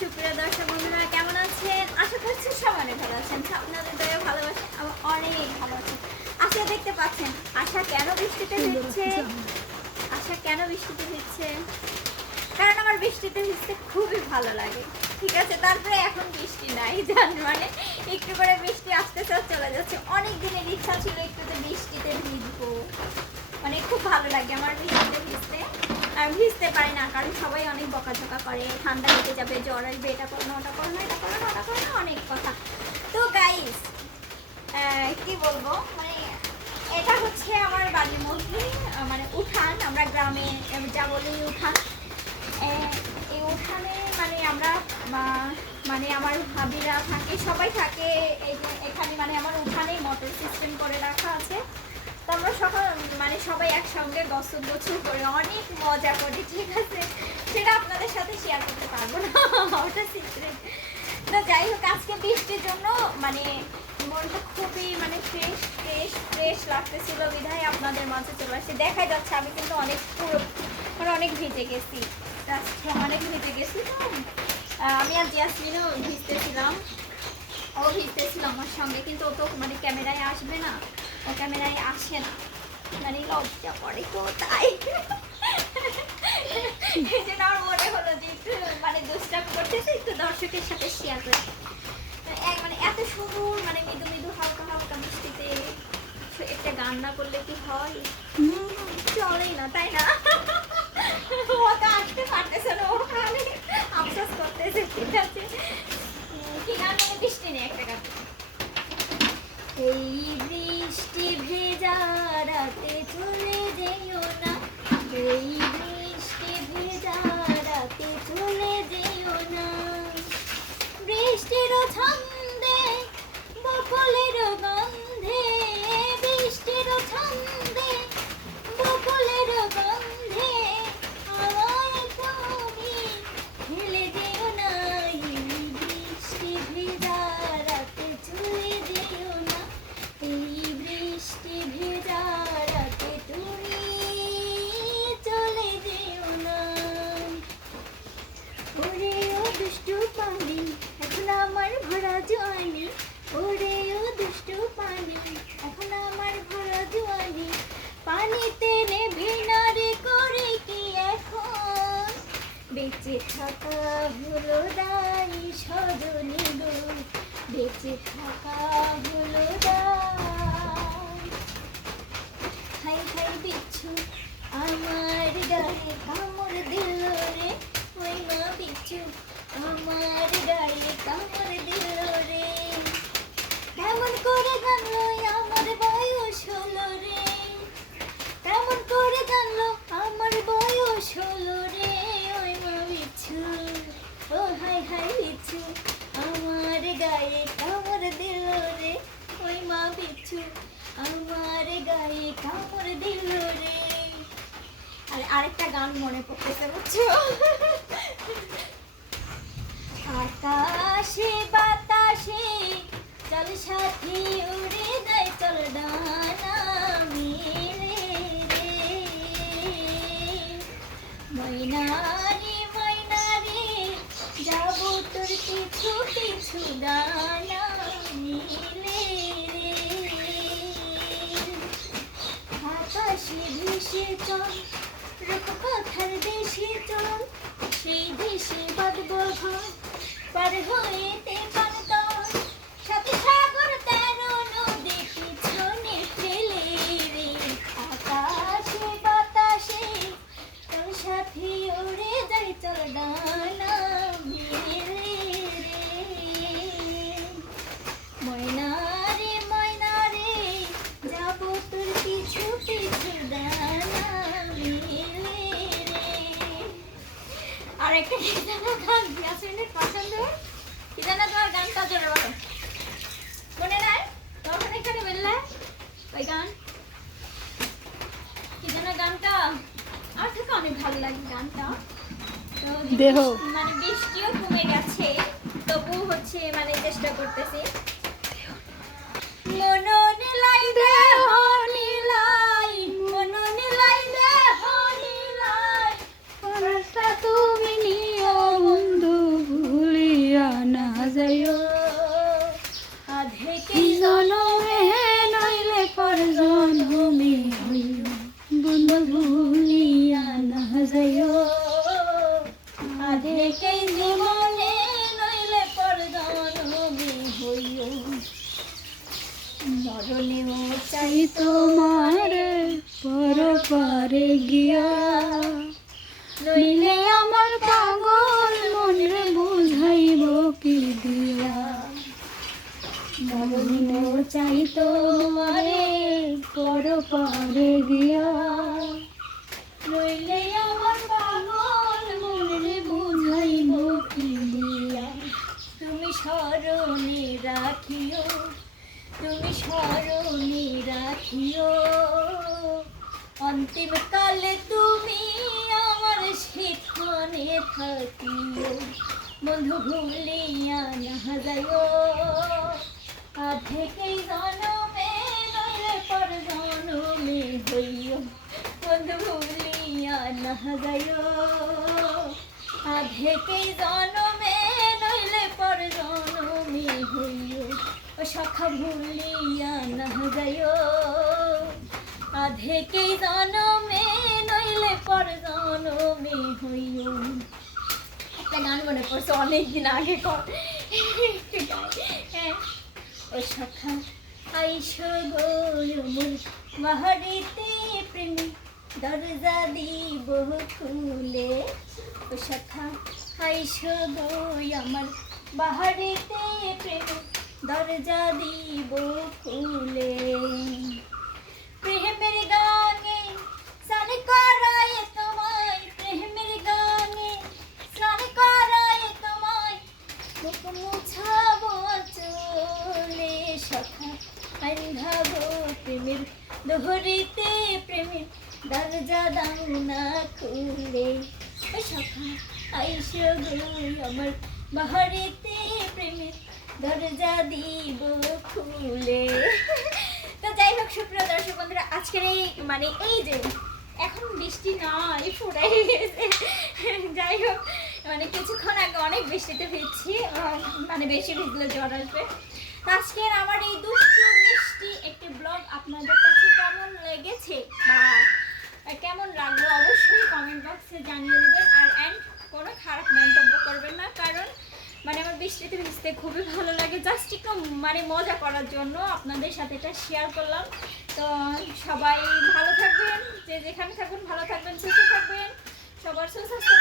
সুপ্রিয় দর্শক বন্ধুরা কেমন আছেন? আশা করছি সব অনেক ভালো আছেন। আপনাদের দয়া ভালোবাসেন আমার অনেক ভালো আছেন আশা দেখতে পাচ্ছেন আশা কেন বৃষ্টিতে ভিজছে আশা কেন বৃষ্টিতে ভিজছে কারণ আমার বৃষ্টিতে ভিজতে খুবই ভালো লাগে। ঠিক আছে তারপরে এখন বৃষ্টি নাই জান মানে একটু করে বৃষ্টি আসতেছে আর চলে যাচ্ছে। অনেক দিনের ইচ্ছা ছিল একটু তো বৃষ্টিতে ভিজবো। মানে খুব ভালো লাগে আমার বৃষ্টিতে ভিজতে। ভিজতে পারি না, কারণ সবাই অনেক বকাঝকা করে, ঠান্ডা লেগে যাবে, জ্বর আসবে, এটা করো না, ওটা করো না, এটা করো না, ওটা করো না, অনেক কথা। তো গাইস কি বলব? মানে এটা হচ্ছে আমার বাড়ির মধ্যে মানে উঠান, আমরা গ্রামে যা বলি উঠান। এই উঠানে মানে আমরা মানে আমার ভাবিরা থাকে, সবাই থাকে এখানে মানে আমার উঠানেই মোটর সিস্টেম করে রাখা আছে। আমরা সকাল মানে সবাই একসঙ্গে গসল গোছল করে অনেক মজা করি, ঠিক আছে? সেটা আপনাদের সাথে শেয়ার করতে পারব না, ওটা সিক্রেট যাই হোক, আজকে বৃষ্টির জন্য মানে মনটা খুবই মানে ফ্রেশ ফ্রেশ ফ্রেশ লাগতেছিল। বিধায় আপনাদের মাঝে চলে আসছে। দেখা যাচ্ছে, আমি কিন্তু অনেক পুরো মানে অনেক ভিজে গেছি। অনেক ভিজে গেছি, তো আমি আর জিয়াসমিনও ভিজতেছিলাম। ও ভিজতেছিল আমার সঙ্গে, কিন্তু ও তো মানে ক্যামেরায় আসবে না। ও ক্যামেরায় আসে না মানে লজ্জা জন্য আমার মনে হলো যে একটু মানে দুষ্টাম করতেছে একটু দর্শকের সাথে শেয়ার করে মানে এত সুন্দর মানে মৃদু মৃদু হালকা হালকা মিষ্টিতে একটা গান না করলে কি হয় চলেই না তাই না ও তো আসতে পারতেছে না প্রাণে আফসোস করতেছে ঠিক আছে কি গান মানে বৃষ্টি নেই একটা গান এই রাতে চলে যেও না এই বৃষ্টি ভেজা রাতে চলে যেও না বৃষ্টির ছন্দে বকুলের গন্ধে বৃষ্টির ছন্দে বকুলের গন্ধে আমায় তুমি ফেলে যেও না এই বৃষ্টি ভেজা রাতে চলে যেও না এই বৃষ্টি ভেজা রাতে তুমি চলে যেও না ওরে ও দুষ্টু পানি এখন আমার ভরা জোয়ানি, ওরে ও দুষ্টু পানি এখন আমার ভরা জোয়ানি, পানিতে রে করে কি এখন? বেঁচে থাকা হলো দায় সজনী গো, বেঁচে থাকা হলো দায়। হাই, বিচ্ছু, আমার গায়ে কামড় দিল রে, ওই মা বিচ্ছু। আমার গায়ে কামড় দিল রে। কেমন করে জানলো আমার বয়স হলো রে? কেমন করে জানলো আমার বয়স হলো রে? ওই মা বিচ্ছু ও হাই হাই বিচ্ছু আমার গায়ে কামড় দিল রে। ওই মা বিচ্ছু আমার গায়ে কামড় দিল রে। আর আরেকটা গান মনে পড়তেছে, বুঝছ? সাথী উড়ে যায় চল ডানা মিলে রে ময়নারে ময়নারে, যাব তোর পিছু পিছু ডানা মিলে রে। আকাশে ভেসে চল, রূপকথার দেশে চল, সেই দেশে বাঁধব ঘর, পার হয়েতে পারতর সাথে সাগর তেরো নদী পিছনে ফেলে রে আকাশে বাতাসে তোর সাথে উড়ে যাই চল ডানা মেলে রে ময়না রে ময়না রে যাব তোর পিছু পিছু ডানা মেলে রে আর একটা কি যেন গান ইয়াসমিনের পছন্দ কি যেন তোমার গানটা জোরে বলো মনে নাই তখন এখানে বললে ওই গান কি যেন গানটা আমার থেকে অনেক ভালো লাগে গানটা তো দেহ। মানে বৃষ্টিও কমে গেছে তবু হচ্ছে মানে চেষ্টা করতেছি তোমার পর পারে গিয়া নইলে আমার পাগল মনে বুঝাইব কি দিয়া? মরণেও চাই তোমারে পর পারে গিয়া। নইলে আমার পাগল মনে বুঝাইব কি দিয়া? তুমি স্মরণে রাখিও তুমি স্মরণে রাখিও। অন্তিম কালে তুমি আমার সেখানে থাকিও। বন্ধু ভুলিয়া না যাইও। আধেকেই জনমে নইলে পর জনমে হইও। বন্ধু ভুলিয়া না যাইও। আধেকেই জনমে নইলে পর জনমে হইও। ও সখা ভুলিয়া না যাইও আধেকেই জনমে, নইলে পর জনমে হইও। একটা গান মনে পড়ছে অনেকদিন আগে কর। হ্যাঁ। ও সখা, আইসো গো মোর বাহারিতে প্রেমী দরজা দিব খুলে। ও সখা, আইসো গো আমার বাহারিতে প্রেমী দরজা দিব খুলে। প্রেমের গানে সানে করায় তোমায়, প্রেমের গানে সানে করায় তোমায়। মুখ মুছাবো চলে, সখা আন্ধাবো প্রেমের দোহরিতে, প্রেমের দরজা দাও না খুলে। সখা, আইসো আমার বাহারিতে, প্রেমের দরজা দিব খুলে। তো যাই হোক, সুপ্রিয় দর্শক বন্ধুরা, আজকের এই মানে এই যে, এখন বৃষ্টি নয় ফুরাই গেছে। যাই হোক মানে কিছুক্ষণ আগে অনেক বৃষ্টিতে ভিজছি মানে বেশি ভিজলে জ্বর আসবে। আজকের আমার এই দুষ্টু মিষ্টি একটি ব্লগ আপনাদের কাছে কেমন লেগেছে বা কেমন লাগল অবশ্যই কমেন্ট বক্সে জানিয়ে দেবেন। আর অ্যান্ড কোনো খারাপ মন্তব্য করবেন না, কারণ বৃষ্টিতে ভিজতে খুবই ভালো লাগে। জাস্ট একটু মানে মজা করার জন্য আপনাদের সাথে এটা শেয়ার করলাম। তো সবাই ভালো থাকবেন, যে যেখানে থাকবেন ভালো থাকবেন, সুস্থ থাকবেন। সবার সুস্বাস্থ্য